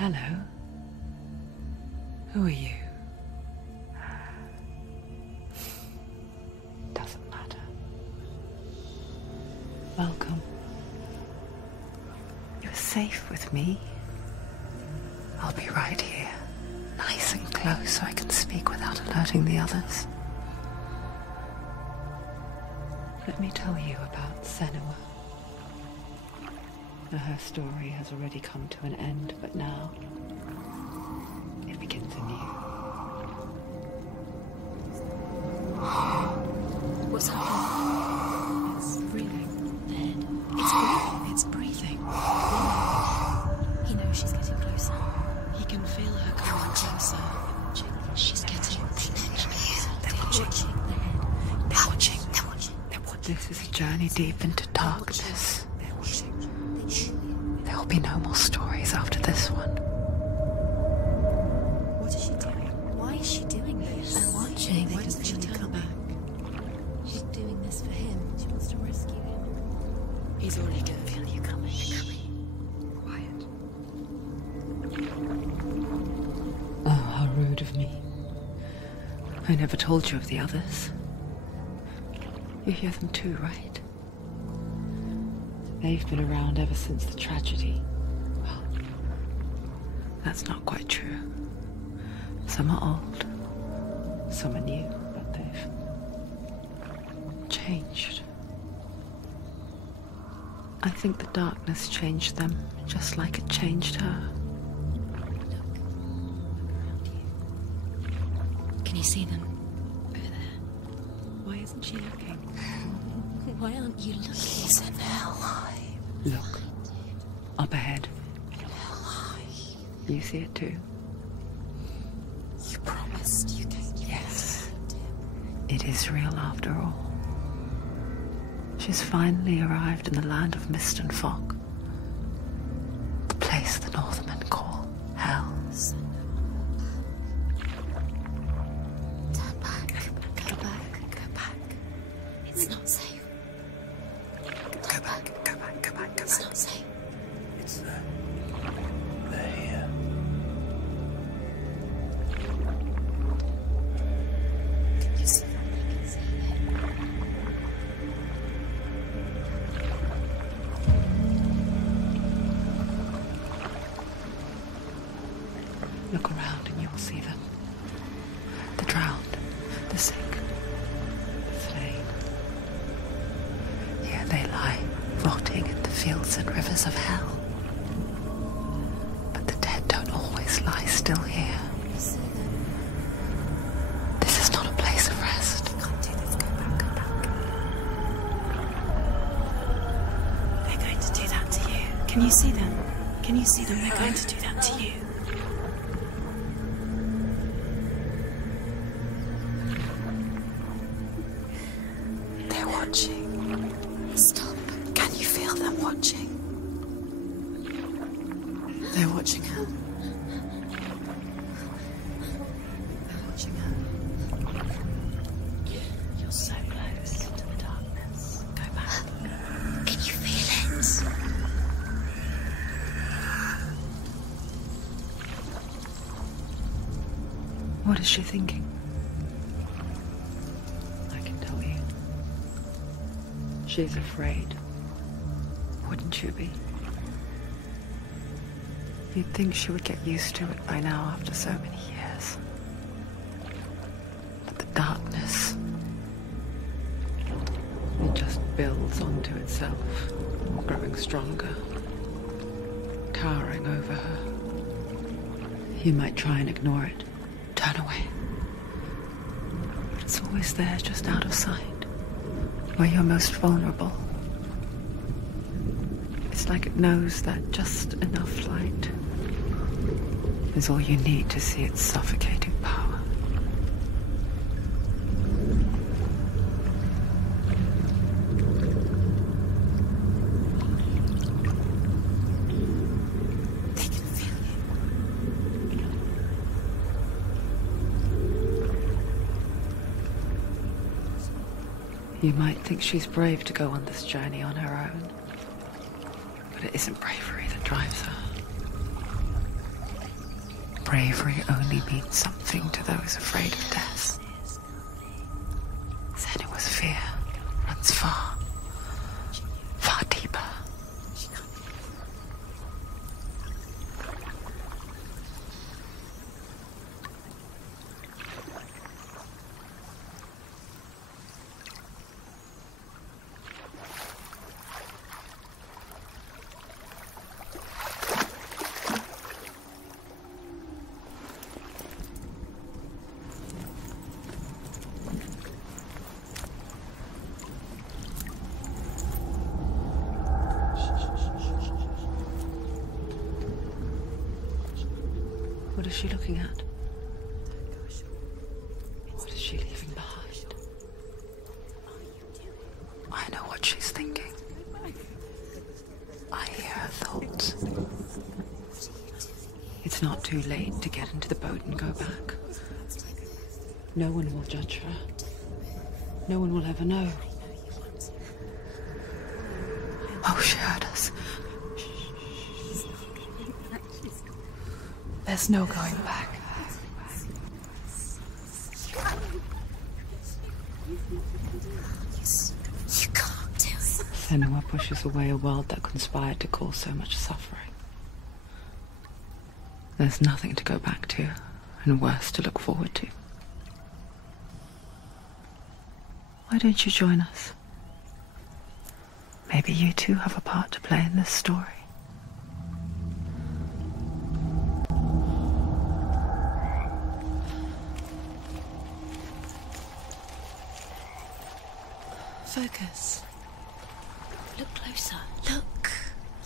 Hello. Who are you? Doesn't matter. Welcome. You're safe with me. I'll be right here, nice and close so I can speak without alerting the others. Let me tell you about Senua. Her story has already come to an end, but now it begins anew. What's happening? It's breathing. Dead. It's breathing. He knows she's getting closer. He can feel her coming closer. She's getting closer. They're watching. They're watching. They're watching. They're watching. This is a journey deep into darkness. There will be no more stories after this one. What is she doing? Why is she doing this? I'm watching. Why doesn't she turn back? She's doing this for him. She wants to rescue him. He's already going to feel you coming. Quiet. Oh, how rude of me. I never told you of the others. You hear them too, right? They've been around ever since the tragedy. Well, that's not quite true. Some are old, some are new, but they've changed. I think the darkness changed them, just like it changed her. Can you see them? Over there. Why isn't she looking? Why aren't you looking? He's in hell. Look, up ahead. You see it too? You promised you gave me. Yes. It is real after all. She's finally arrived in the land of mist and fog. The place the Northmen call hell. Turn back. Go back. Go back. It's not safe. Go back, go back, go back, go It's back. not safe. It's there. They're here. Can you see them? I can see it. Look around and you'll see them. The drowned, the sick, the slain. Here they lie, rotting in the fields and rivers of hell. But the dead don't always lie still here. This is not a place of rest. Can't do this. Go back. Go back. They're going to do that to you. Can you see them? Can you see them? They're going to do that to you. They're watching. Stop. Can you feel them watching? They're watching her. They're watching her. You're so close to the darkness. Go back. Can you feel it? What is she thinking? I can tell you. She's afraid. Wouldn't you be? You'd think she would get used to it by now after so many years. But the darkness, it just builds onto itself, growing stronger, towering over her. You might try and ignore it, turn away. But it's always there, just out of sight, where you're most vulnerable. It's like it knows that just enough light is all you need to see its suffocating power. They can feel you. You might think she's brave to go on this journey on her own, but it isn't bravery that drives her. bravery only means something to those afraid of death. Senua's fear runs far, far deeper. What is she looking at? What is she leaving behind? I know what she's thinking. I hear her thoughts. It's not too late to get into the boat and go back. No one will judge her. No one will ever know. Oh, she heard us. There's no going back. You can't do it. Senua pushes away a world that conspired to cause so much suffering. There's nothing to go back to, and worse to look forward to. Why don't you join us? Maybe you too have a part to play in this story. Focus. Look closer. Look.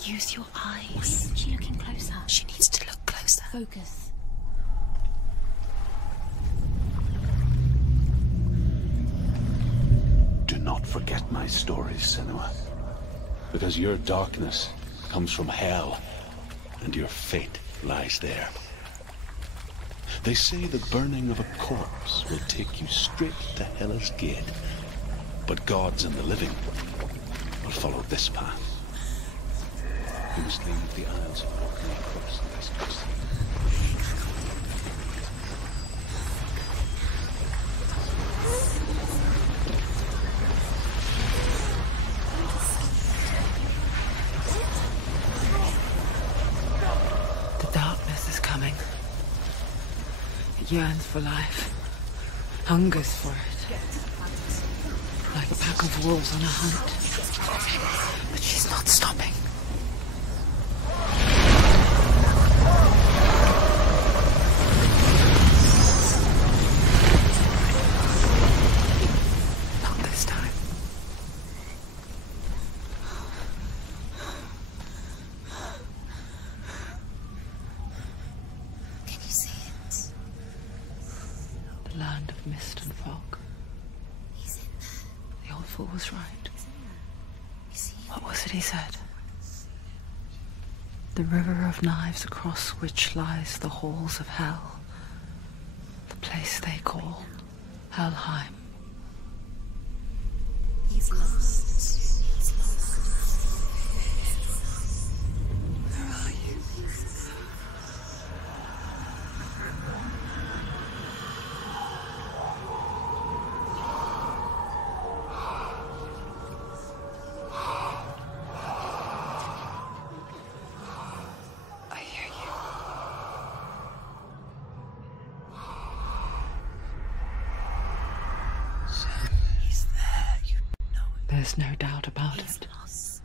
Use your Why eyes. isn't she looking closer? She needs to look closer. Focus. Do not forget my stories, Senua. Because your darkness comes from hell, and your fate lies there. They say the burning of a corpse will take you straight to Hela's gate. But gods and the living will follow this path. You must leave the Isles of Orkney first in this quest. The darkness is coming. It yearns for life, hungers for it. Like a pack of wolves on a hunt. But she's not stopping. Not this time. Can you see it? The land of mist and fog. He's in there. The old fool was right. You see him? What was it he said? The river of knives across which lies the halls of hell. The place they call Helheim. He's lost. He's lost. Where are you? I hear you. He's there. You know it. There's no doubt about He's it. lost.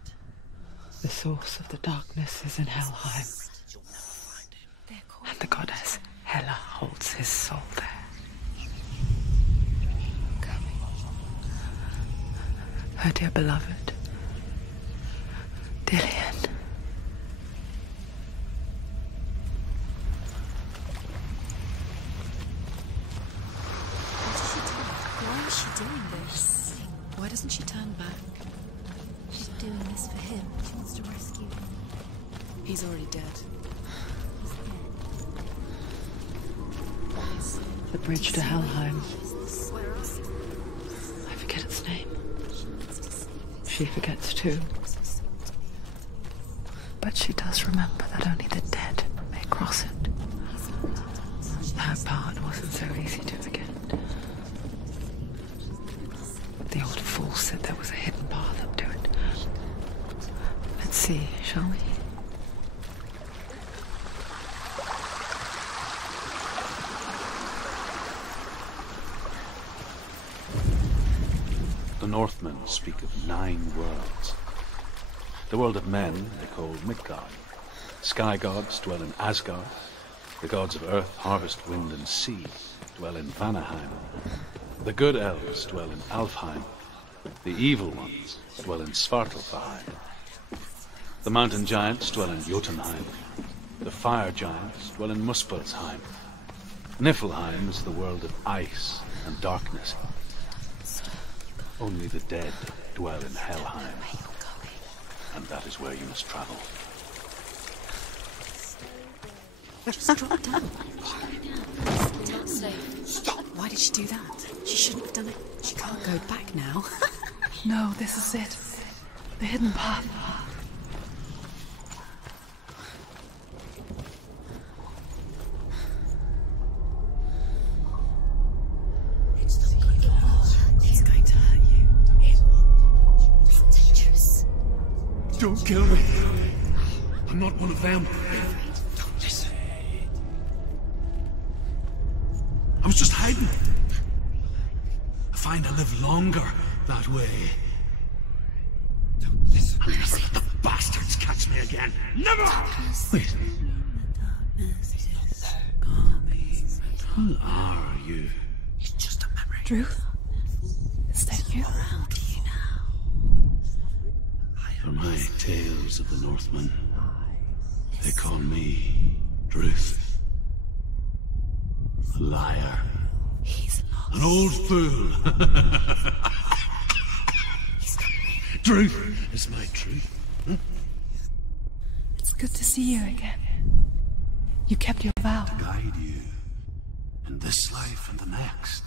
The source of the darkness is in Helheim, They're calling and the goddess Hela holds his soul there. Her dear beloved, Dillian. Why is she doing this? Why doesn't she turn back? She's doing this for him. She wants to rescue him. He's already dead. He's dead. The bridge to Helheim. Where else? I forget its name. She needs to save his She forgets too. soul to be But she does remember that only the dead may cross it. he's That part wasn't so easy to forget. The old fool said there was a hidden path up to it. Let's see, shall we? The Northmen speak of 9 worlds. The world of men they call Midgard. Sky gods dwell in Asgard. The gods of earth, harvest, wind, and sea dwell in Vanaheim. The good elves dwell in Alfheim. The evil ones dwell in Svartalfheim. The mountain giants dwell in Jotunheim. The fire giants dwell in Muspelheim. Niflheim is the world of ice and darkness. Only the dead dwell in Helheim. And that is where you must travel. Just drop down. Stop. Why did she do that? She shouldn't have done it. She can't go back now. No, this is it. The hidden path. He's going to hurt you. It's dangerous. Don't kill me. I'm not one of them. Don't listen. I was just hiding. I find I live longer that way. Don't listen. I'm never let the bastards catch me again. Never! Wait. Who are you? It's just a memory. Drew? Is that you? Around you now. For my tales of the Northmen, they call me Druth. A liar. He's lost. An old fool. He's coming. Truth is my truth. It's good to see you again. You kept your vow. Guide you in this life and the next.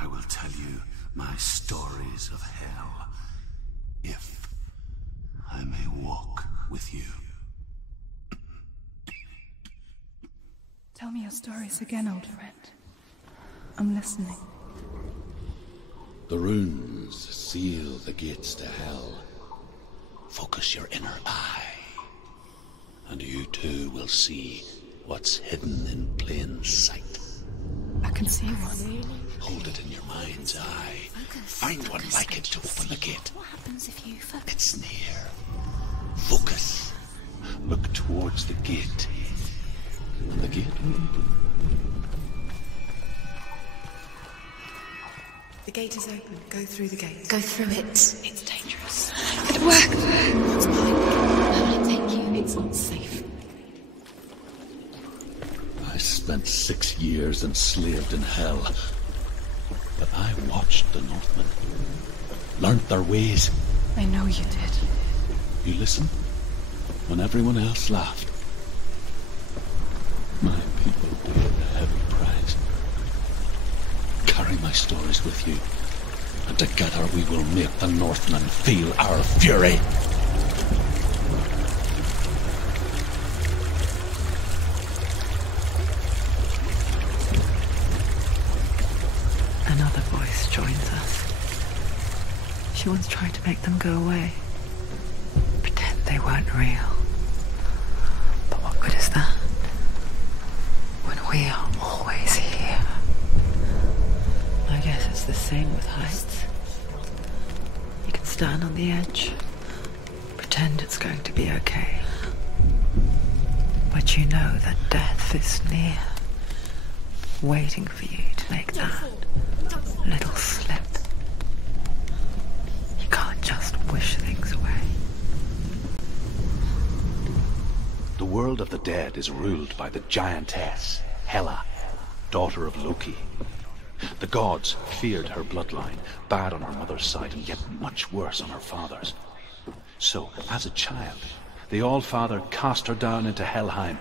I will tell you my stories of hell, if I may walk with you. Tell me your stories again, old friend. I'm listening. The runes seal the gates to hell. Focus your inner eye, and you too will see what's hidden in plain sight. I can see one. Hold it in your mind's eye. Find one like it to open the gate. What happens if you focus? It's near. Focus. Look towards the gate. And the gate will open. The gate is open. Go through the gate. Go through it. It's dangerous. It worked! What's behind you? Thank you. It's not safe. I spent 6 years enslaved in hell. But I watched the Northmen. Learned their ways. I know you did. You listened when everyone else laughed. My people paid a heavy price. Carry my stories with you, and together we will make the Northmen feel our fury. Another voice joins us. She once tried to make them go away. Pretend they weren't real. But what good is that? When we are always here. I guess it's the same with heights. You can stand on the edge, pretend it's going to be okay. But you know that death is near, waiting for you to make that little slip. You can't just wish things away. The world of the dead is ruled by the giantess, Hela, daughter of Loki. The gods feared her bloodline, bad on her mother's side and yet much worse on her father's. So, as a child, the All-Father cast her down into Helheim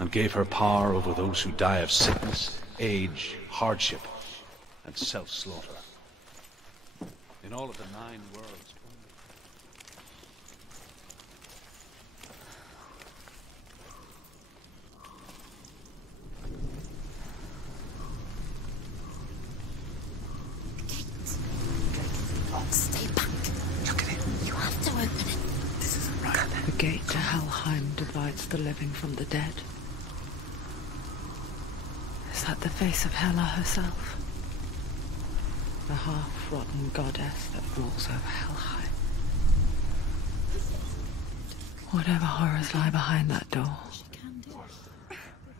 and gave her power over those who die of sickness, age, hardship, and self-slaughter. In all of the 9 worlds... The gate to Helheim divides the living from the dead. Is that the face of Hela herself? The half-rotten goddess that rules over Helheim. Whatever horrors lie behind that door,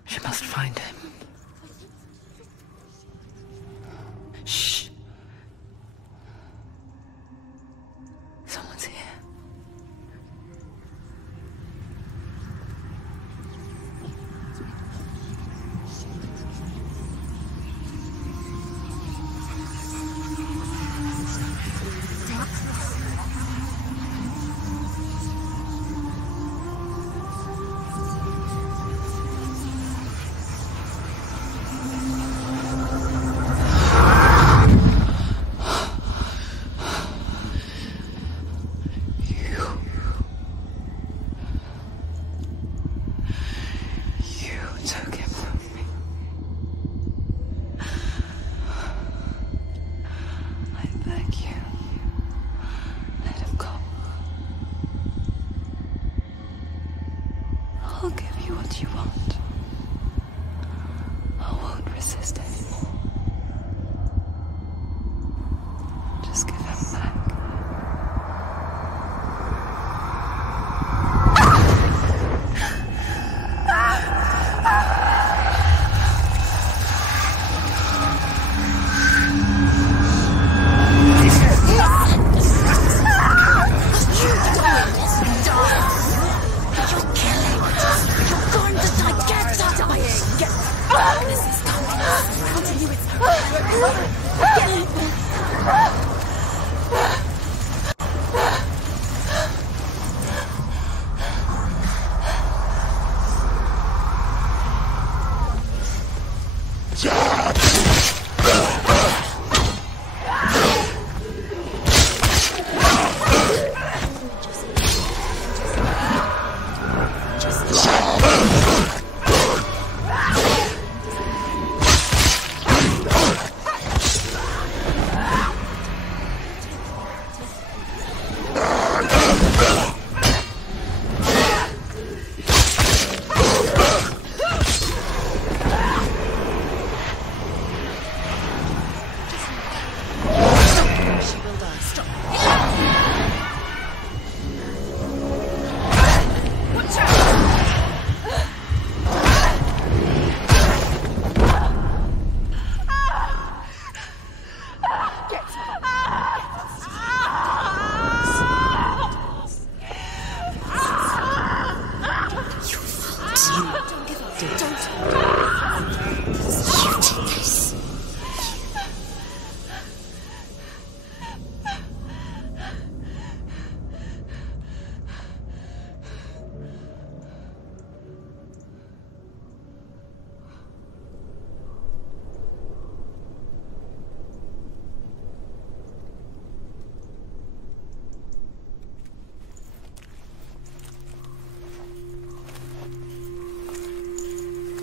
she must find him. Shh. Someone's here.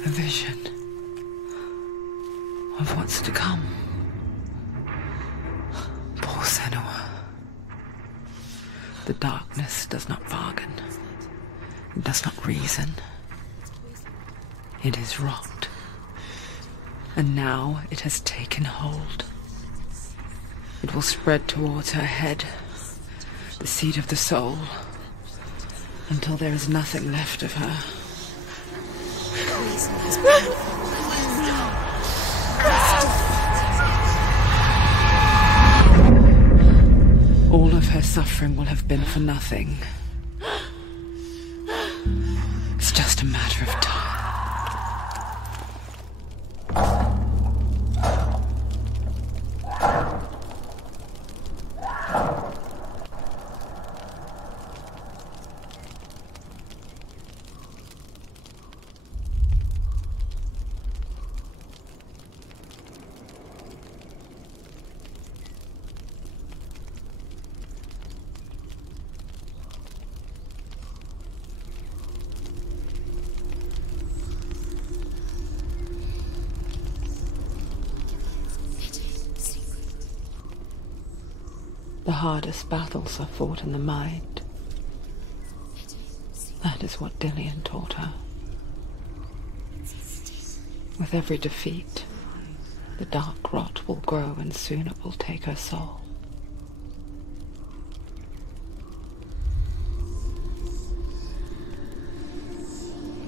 A vision of what's to come. Poor Senua. The darkness does not bargain. It does not reason. It is wrought. And now it has taken hold. It will spread towards her head, the seat of the soul, until there is nothing left of her. All of her suffering will have been for nothing. It's just a matter of time. The hardest battles are fought in the mind. That is what Dillian taught her. With every defeat, the dark rot will grow and soon it will take her soul.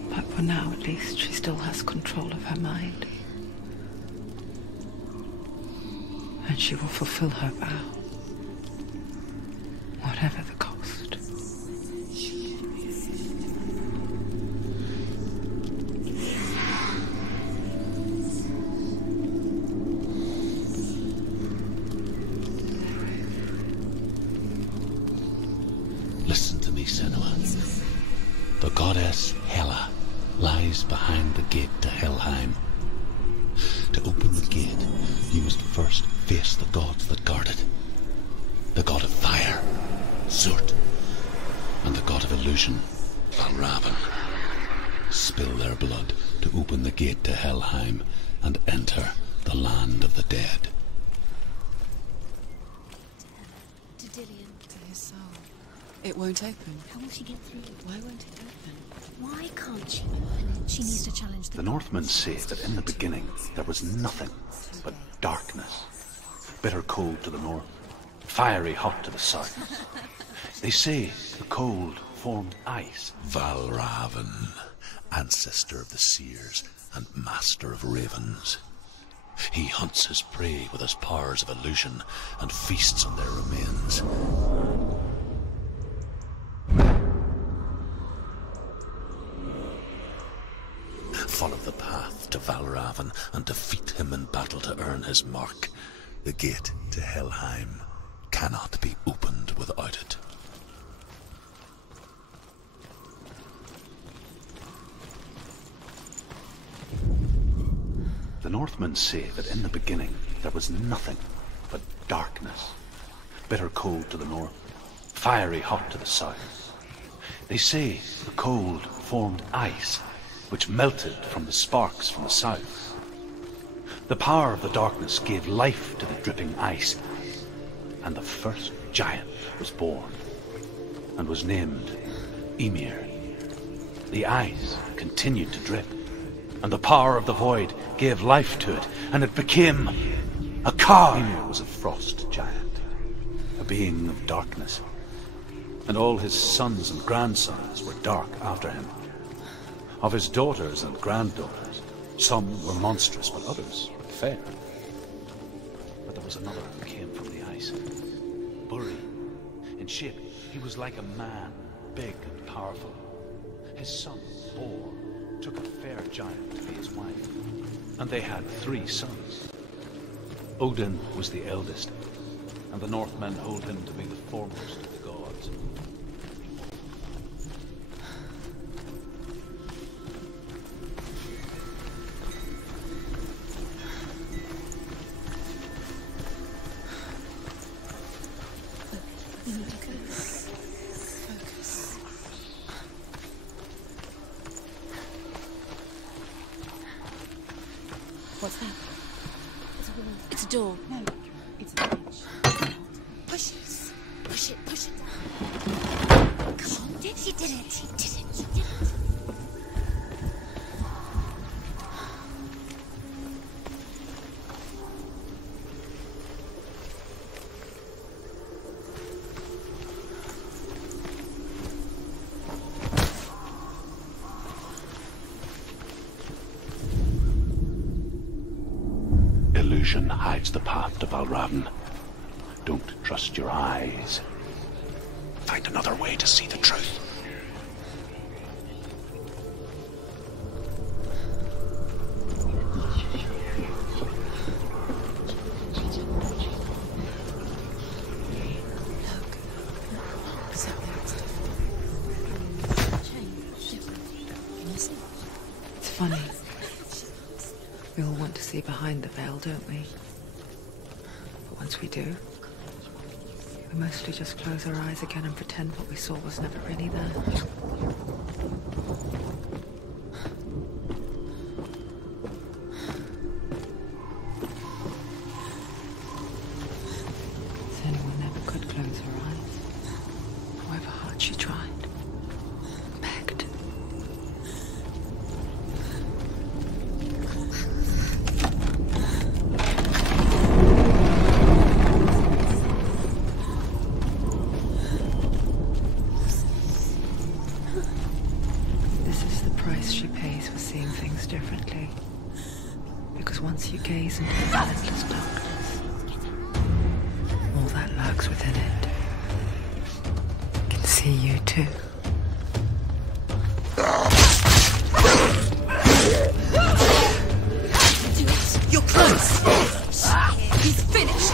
But for now, at least, she still has control of her mind. And she will fulfill her vow, whatever the cost. Listen to me, Senua. The goddess Hela lies behind the gate to Helheim. To open the gate, you must first face the gods that guard it. The god of fire, Zurt, and the god of illusion, Valravn. Spill their blood to open the gate to Helheim and enter the land of the dead. To Dillian. To his soul. It won't open. How will she get through? Why won't it open? Why can't she open it? She needs to challenge the The Northmen say that in the beginning there was nothing but darkness. Bitter cold to the north, fiery hot to the south. They say the cold formed ice. Valravn, ancestor of the seers and master of ravens. He hunts his prey with his powers of illusion and feasts on their remains. Follow the path to Valravn and defeat him in battle to earn his mark. The gate to Helheim cannot be opened without it. The Northmen say that in the beginning there was nothing but darkness. Bitter cold to the north, fiery hot to the south. They say the cold formed ice, which melted from the sparks from the south. The power of the darkness gave life to the dripping ice, and the first giant was born, and was named Ymir. The ice continued to drip, and the power of the void gave life to it, and it became a car. Ymir was a frost giant, a being of darkness, and all his sons and grandsons were dark after him. Of his daughters and granddaughters, some were monstrous, but others were fair. But there was another who came from the ice. Buri. In shape, he was like a man, big and powerful. His son, Bor, took a fair giant to be his wife, and they had 3 sons. Odin was the eldest, and the Northmen hold him to be the foremost of the gods. We need to focus. Focus. What's that? It's a wall. It's a door. No, it's an edge. Push it. Push it. Push it down. Come on. He did it. He did it. He did it. Illusion hides the path to Valravn. Don't trust your eyes. Find another way to see the truth. It's funny. We all want to see behind the veil, don't we? But once we do, we mostly just close our eyes again and pretend what we saw was never really there. Senua never could close her eyes, however hard she tried. Begged. price she pays for seeing things differently. Because once you gaze into the endless darkness, all that lurks within it can see you too. You're close! He's finished!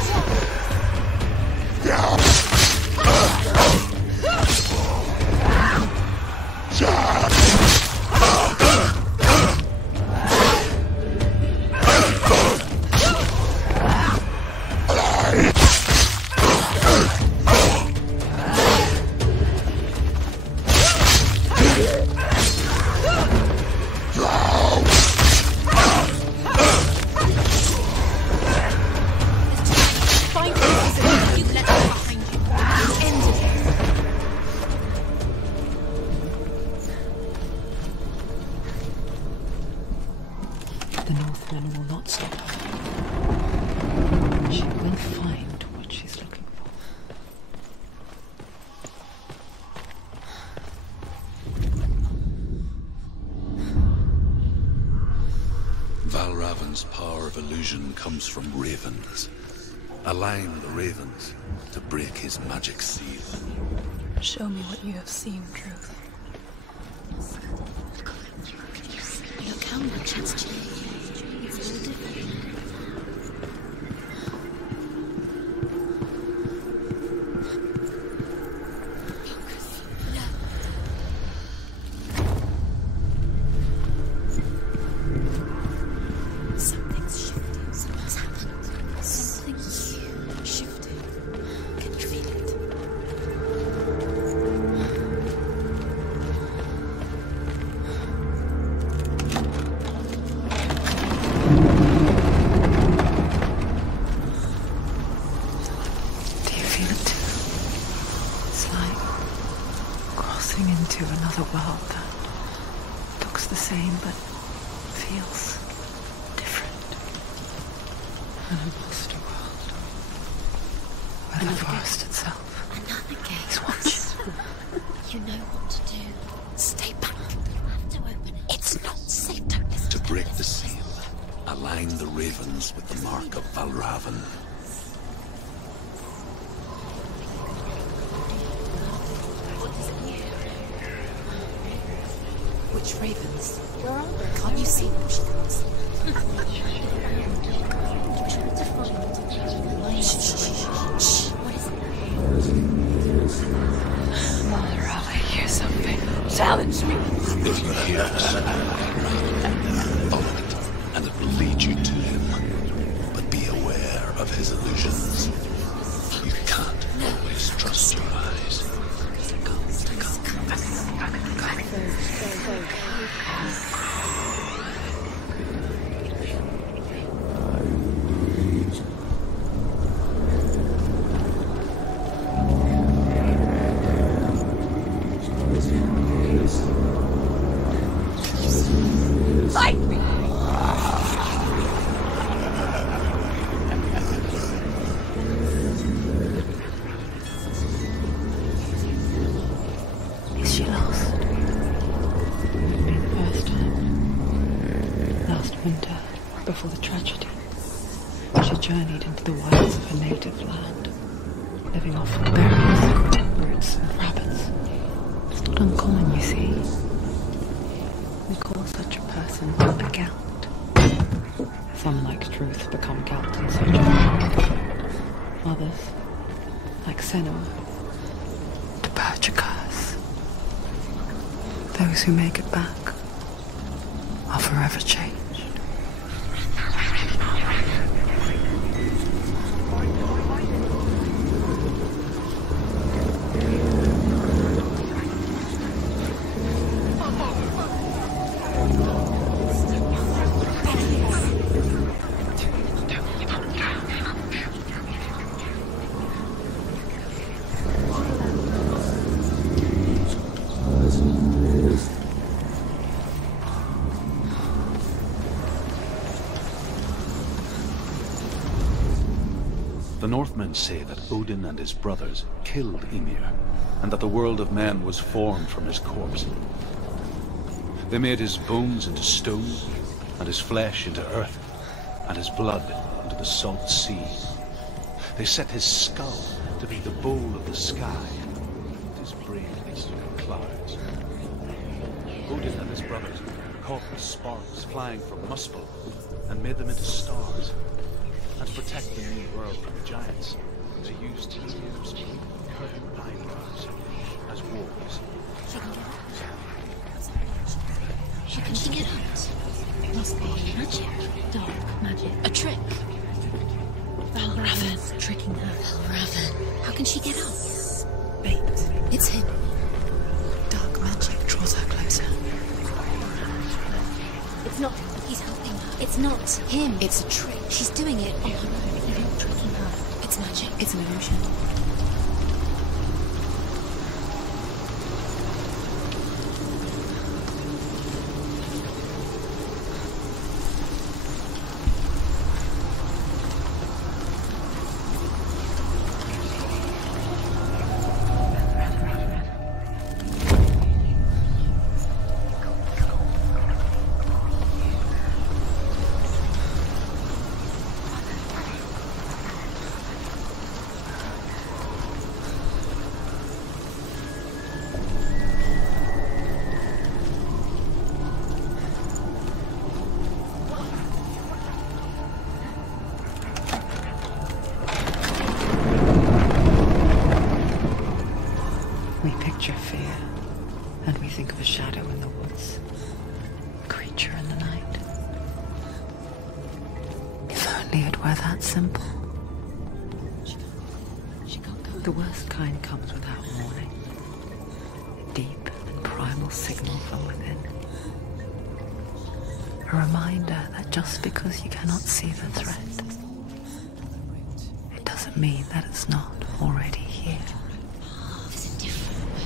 Valravn's power of illusion comes from ravens. Align the ravens to break his magic seal. Show me what you have seen, Truth. Look how much it's changed. It's all different. With the mark of Valravn. Which ravens? Can't you see them? She comes. Shh. What is it? Mother, I hear something. Challenge me. If you hear this, follow it, and it will lead you to him. But be aware of his illusions. You can't always trust your eyes. Fight me! Is she lost? First time. Last winter, before the tragedy, she journeyed into the wilds of her native land, living off of berries, roots, and rabbits. It's not uncommon, you see. We call such a person a Gelt. Some, like Truth, become Gelt in sojourn. Others, like Senua, to purge a curse. Those who make it back are forever changed. The Northmen say that Odin and his brothers killed Ymir, and that the world of men was formed from his corpse. They made his bones into stone, and his flesh into earth, and his blood into the salt sea. They set his skull to be the bowl of the sky, and his brains in clouds. Odin and his brothers caught the sparks flying from Muspel and made them into stars. And to protect the new world from the giants, they used Helium's curving eyebrows as walls. Can she get out? It must be magic. Dark magic. A trick. Valravn tricking her. Valravn. How can she get out? Bait. It's him. Dark magic draws her closer. It's not. He's helping her. It's not him. It's a trick. She's doing it on her own. They're not tricking her. It's magic. It's an illusion. Simple. The worst kind comes without warning. A deep and primal signal from within. A reminder that just because you cannot see the threat, it doesn't mean that it's not already here. There's a different way.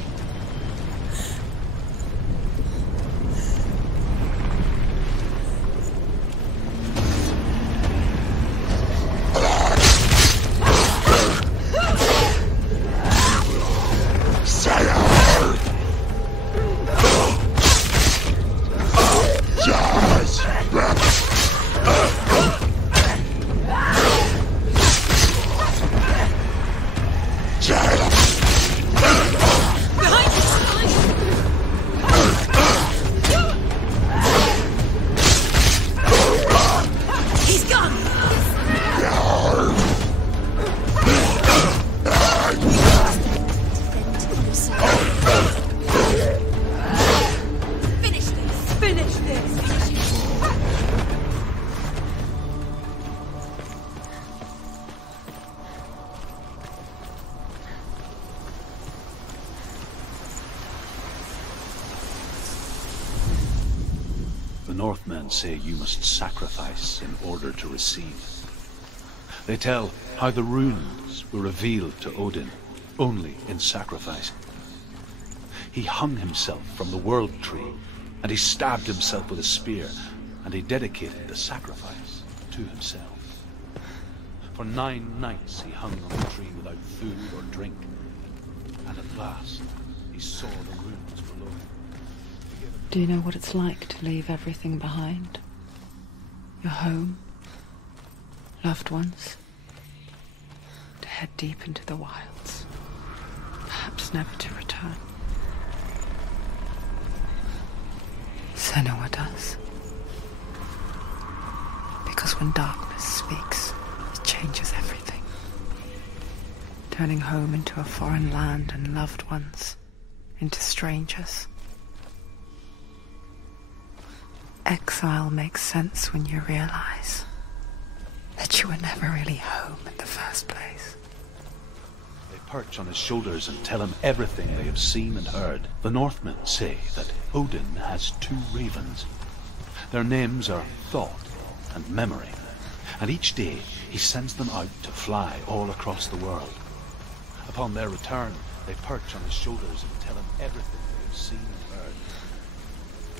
Northmen say you must sacrifice in order to receive. They tell how the runes were revealed to Odin only in sacrifice. He hung himself from the world tree, and he stabbed himself with a spear, and he dedicated the sacrifice to himself. For 9 nights he hung on the tree without food or drink, and at last he saw the runes below. Do you know what it's like to leave everything behind? Your home, loved ones, to head deep into the wilds, perhaps never to return. Senua does. Because when darkness speaks, it changes everything. Turning home into a foreign land and loved ones into strangers. Exile makes sense when you realize that you were never really home in the first place. They perch on his shoulders and tell him everything they have seen and heard. The Northmen say that Odin has 2 ravens. Their names are Thought and Memory, and each day he sends them out to fly all across the world. Upon their return, they perch on his shoulders and tell him everything they have seen and heard.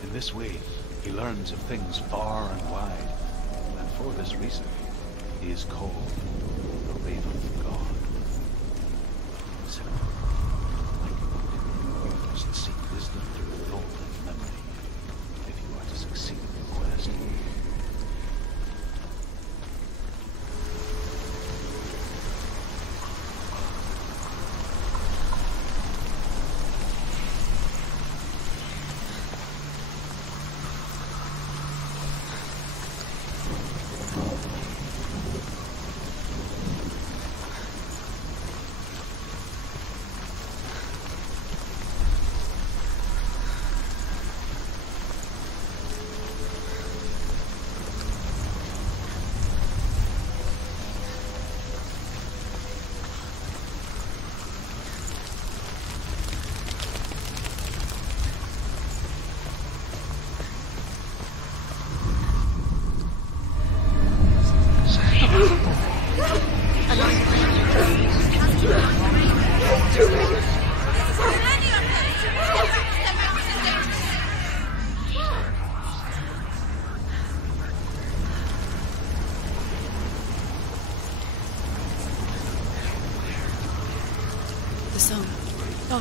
In this way, he learns of things far and wide, and for this reason, he is called the Raven God. You must seek wisdom through thought and memory.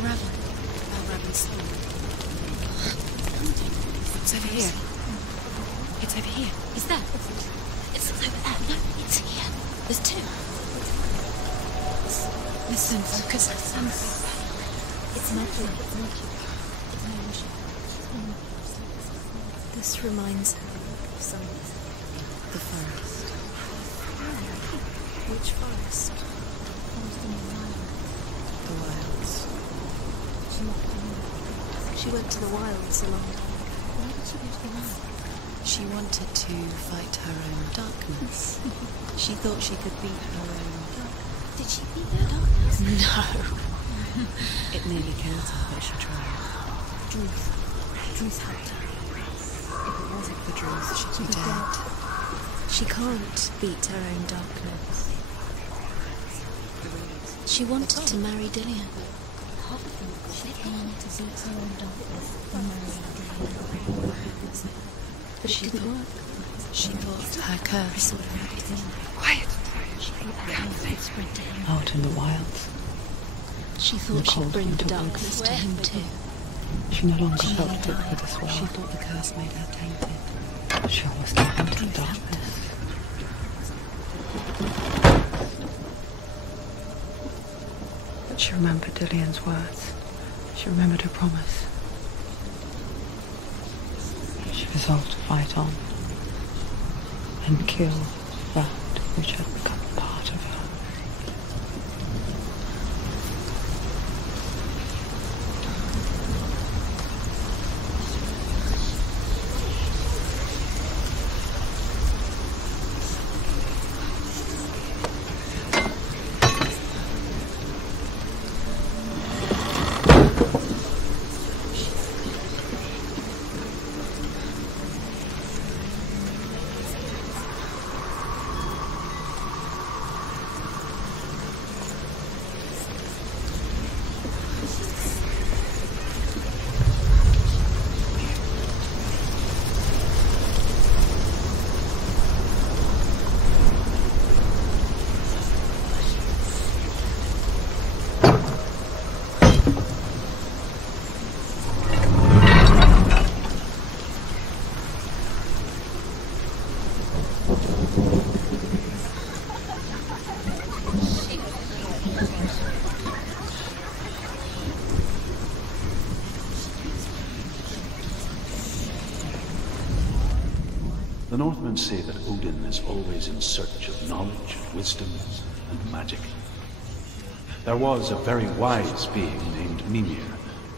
Valravn's soul. It's over here. It's over here. Is that? It's over there. No, it's here. There's two. Listen, focus. It's Memória. This reminds her of something. The forest. Which forest? The wilds. She went to the wilds a long time ago. Why did she go to the wilds? She wanted to fight her own darkness. She thought she could beat her own darkness. Did she beat her darkness? No. It nearly killed her, but she tried. Druth helped her. If it wasn't for Druth, she'd be dead. She can't beat her own darkness. She wanted to marry Dillian. She wanted to beat her own darkness and marry Dillian. But it didn't work. She thought her curse. Quiet! She thought her curse spread to him. Out in the wilds, She thought she'd bring the darkness to him too. she no longer felt fit for this She world. thought the curse made her tainted. She almost wanted darkness. But she remembered Dillian's words. She remembered her promise. She resolved to fight on and kill that which had become part of her. The Northmen say that Odin is always in search of knowledge, wisdom, and magic. There was a very wise being named Mimir,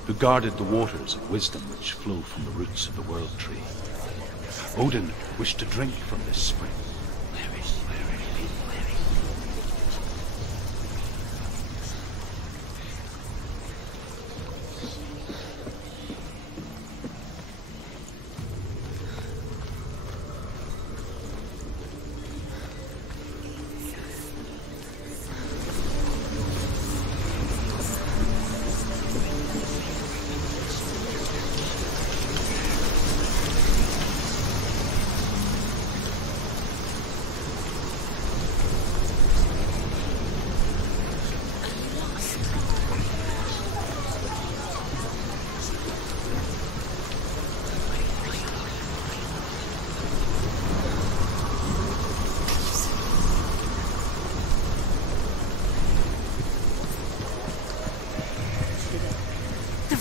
who guarded the waters of wisdom which flow from the roots of the World Tree. Odin wished to drink from this spring.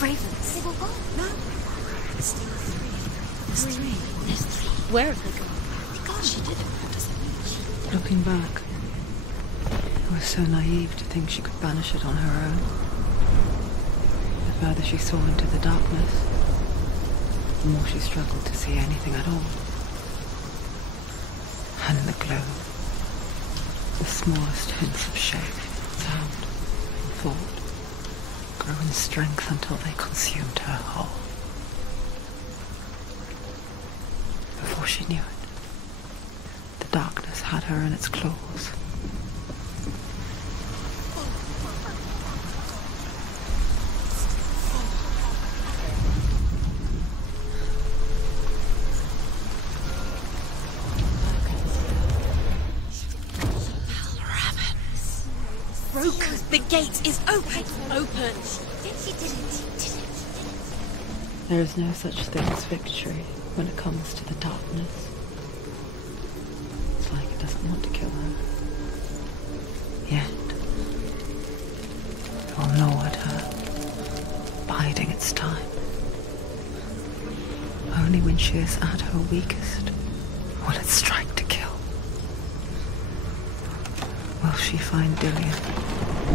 Ravens. They've all gone. No. There's still three. There's three. Where have they gone? They're gone. She did it. Looking back, it was so naive to think she could banish it on her own. The further she saw into the darkness, the more she struggled to see anything at all. And the glow, the smallest hints of shape, sound, and thought, grew in strength until they consumed her whole. Before she knew it, the darkness had her in its claws. Valravn. Broken. The gate is open. Open. There is no such thing as victory when it comes to the darkness. It's like it doesn't want to kill her. Yet, it will gnaw at her, biding its time. Only when she is at her weakest will it strike to kill. Will she find Dillion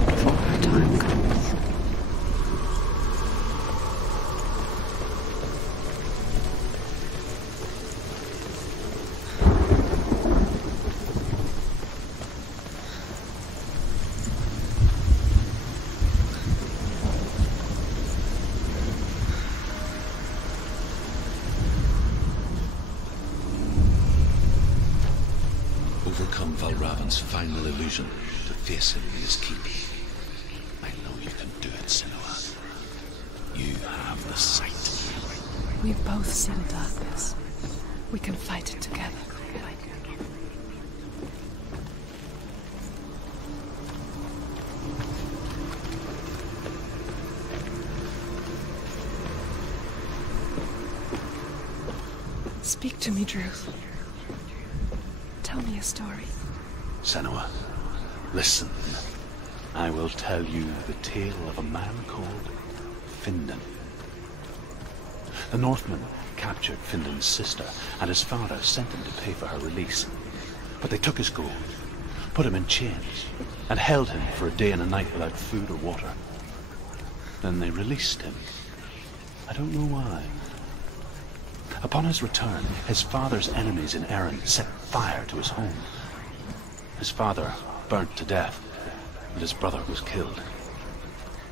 before her time comes? Overcome Valravn's final illusion to face him in his keep. I know you can do it, Senua. You have the sight. We've both seen darkness. We can fight it together. Speak to me, Druth. Tell me a story. Senua, listen. I will tell you the tale of a man called Findan. The Northmen captured Findan's sister, and his father sent him to pay for her release. But they took his gold, put him in chains, and held him for a day and a night without food or water. Then they released him. I don't know why. Upon his return, his father's enemies in Erin set fire to his home. His father burnt to death, and his brother was killed.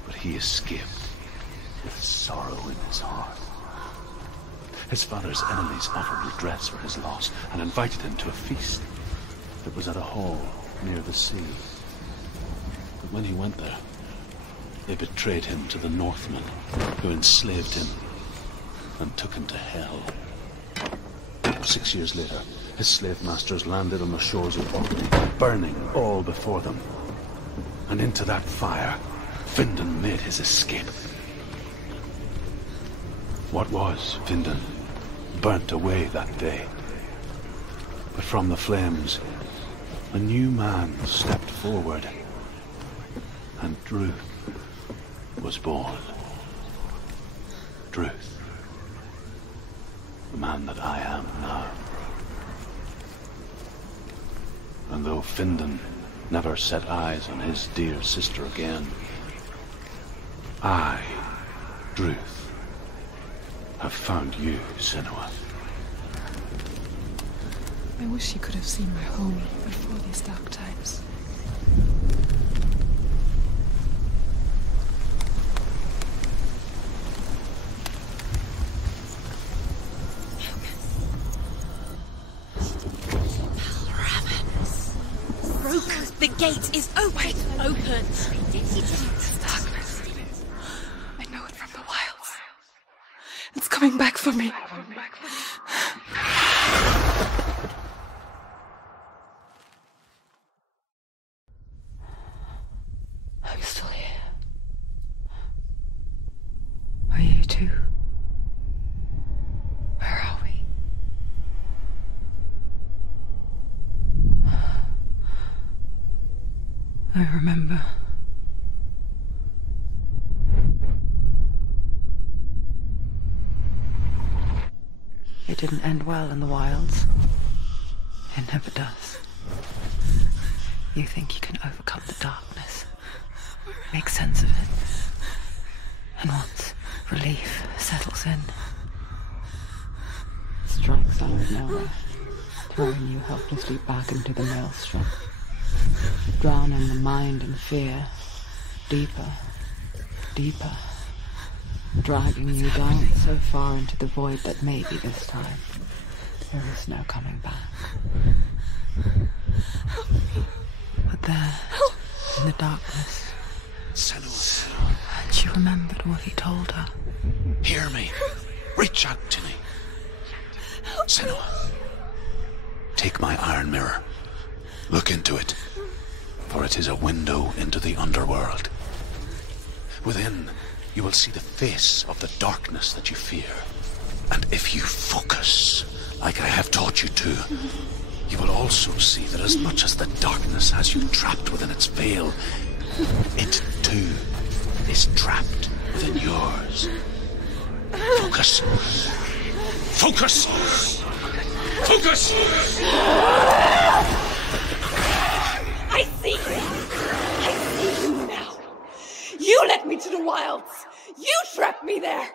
But he escaped with sorrow in his heart. His father's enemies offered redress for his loss and invited him to a feast that was at a hall near the sea. But when he went there, they betrayed him to the Northmen, who enslaved him and took him to hell. 6 years later, his slave masters landed on the shores of Orkney, burning all before them. And into that fire, Findan made his escape. What was Findan burnt away that day. But from the flames, a new man stepped forward, and Druth was born. Druth. The man that I am now. And though Findan never set eyes on his dear sister again, I, Druth, have found you, Senua. I wish you could have seen my home before these dark times. The gate is open! Open! It's darkness. I know it from the wilds. It's coming back for me. I'm still here. Are you too? Where are we? I remember. It didn't end well in the wilds. It never does. You think you can overcome the darkness, make sense of it, and once relief settles in, it strikes out of nowhere, throwing you helplessly back into the maelstrom, drowning the mind in fear, deeper, deeper, dragging you down so far into the void that maybe this time there is no coming back. But there, in the darkness, Senua. and she remembered what he told her. Hear me. Reach out to me. Senua. Take my iron mirror. Look into it, for it is a window into the underworld. Within you will see the face of the darkness that you fear. And if you focus, like I have taught you to, you will also see that as much as the darkness has you trapped within its veil, it too is trapped within yours. Focus. Focus! Focus! I see you! I see you now! You led me to the wilds! You trapped me there!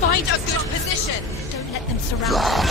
Find a good position! Don't let them surround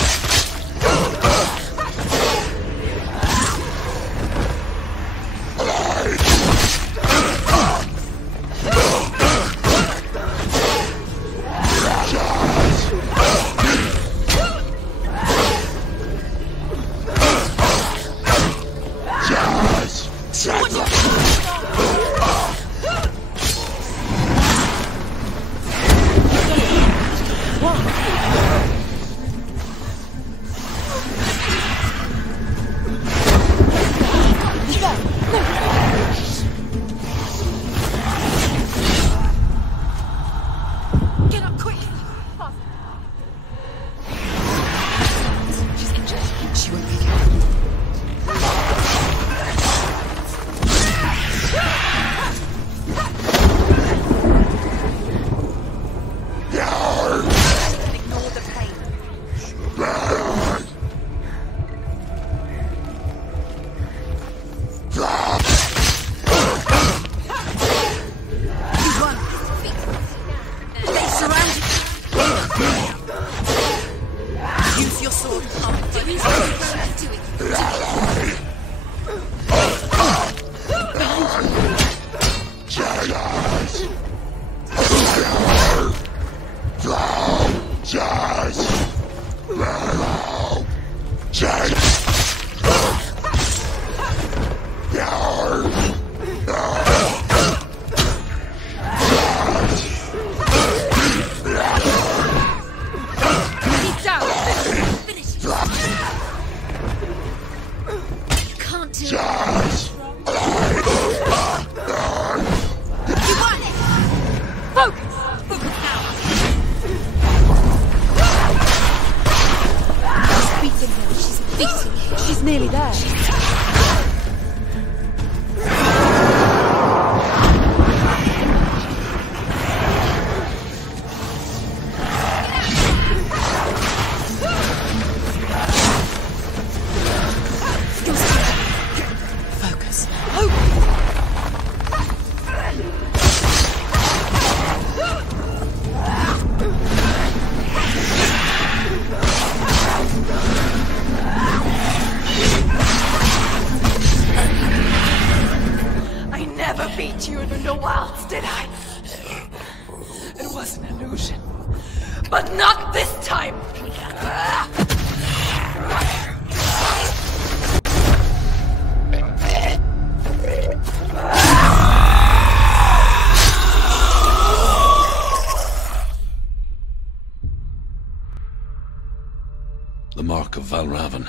The mark of Valravn,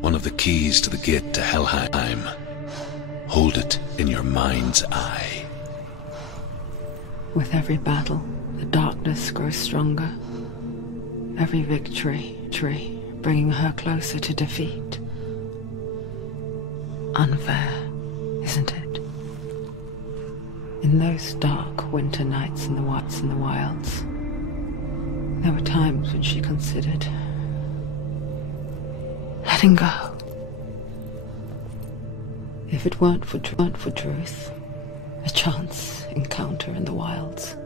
one of the keys to the gate to Helheim. Hold it in your mind's eye. With every battle, the darkness grows stronger. Every victory, bringing her closer to defeat. Unfair, isn't it? In those dark winter nights in the wilds, there were times when she considered letting go. If it weren't for truth, a chance encounter in the wilds,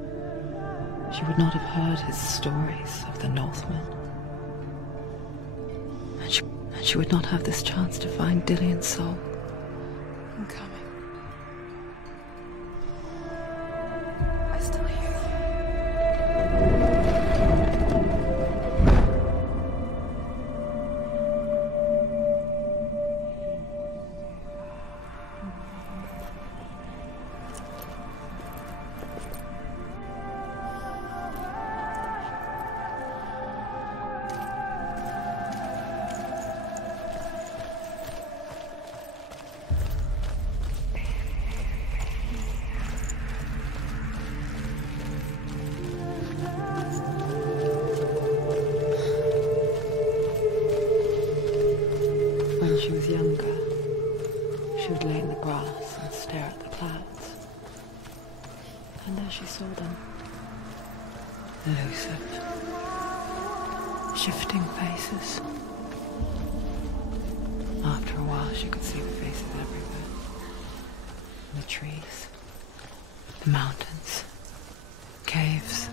she would not have heard his stories of the Northmen. And she would not have this chance to find Dillion's soul. I'm coming. I still hear you. When she was younger, she would lay in the grass and stare at the clouds. And as she saw them, elusive, shifting faces. After a while, she could see the faces everywhere. In the trees, the mountains, caves.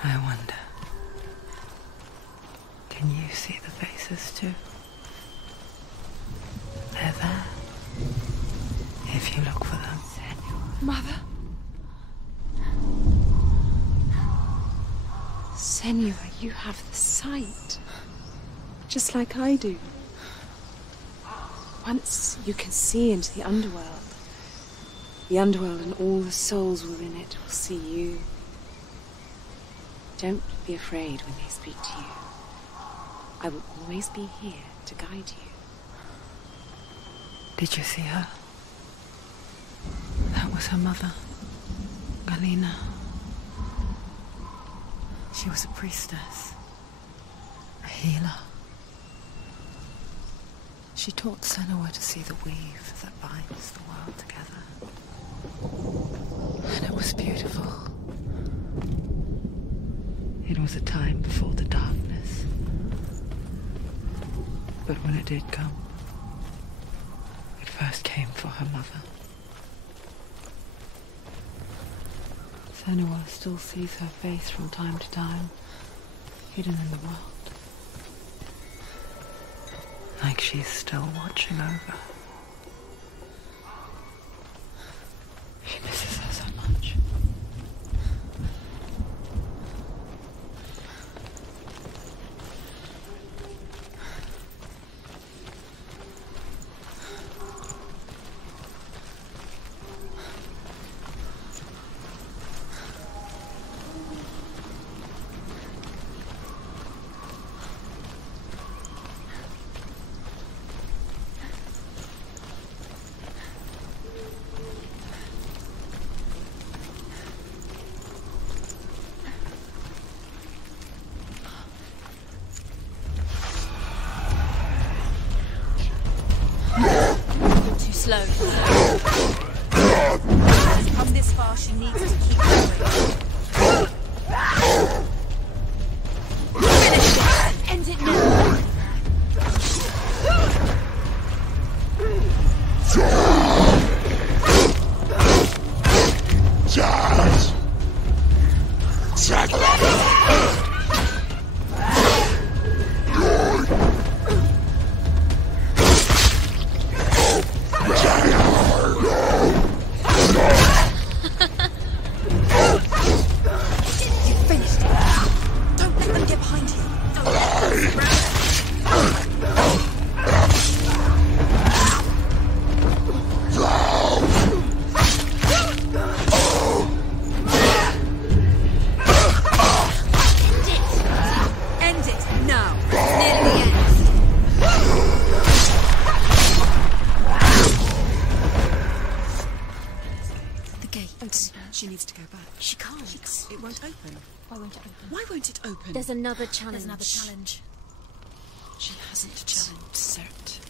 I wonder, can you see the faces too? They're there, if you look for them. Mother? Senua, you have the sight. Just like I do. Once you can see into the underworld and all the souls within it will see you. Don't be afraid when they speak to you. I will always be here to guide you. Did you see her? That was her mother, Galina. She was a priestess, a healer. She taught Senua to see the weave that binds the world together. And it was beautiful. It was a time before the darkness. But when it did come, it first came for her mother. Senua still sees her face from time to time, hidden in the world. Like she's still watching over. She misses her so much. Slow. She's come this far, she needs to keep going. Finish it! End it now! She needs to go back. She can't. It won't open. Why won't it open? Why won't it open? There's another challenge. She hasn't challenged Cert.